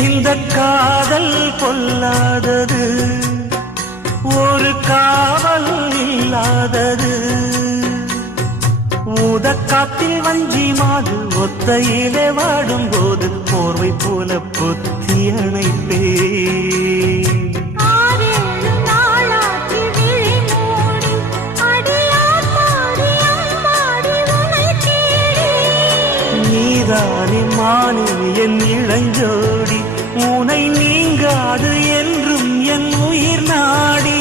இந்த காதல் பொல்லாதது, ஒரு காவல் இல்லாதது. ஊதக்காத்தில் வஞ்சி மாது ஒத்தையிலே வாடும் போது போர்வை போல பொத்தி அணைப்பே. நீதானே மானே என் இளஞ்சோடி, உனை நீங்காது என்றும் என் உயிர் நாடி.